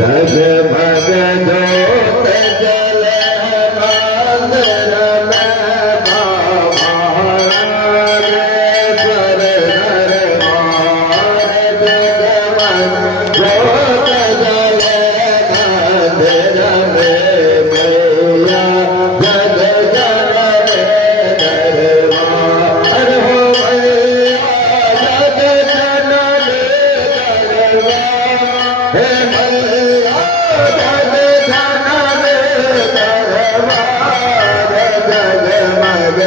जगमग ज्योत जले मंदिर में बाबारेश्वर दरबार जगमग ज्योत जले मंदिर में मैया जग जननी दरबार हो मैया जग जननी दरबार हे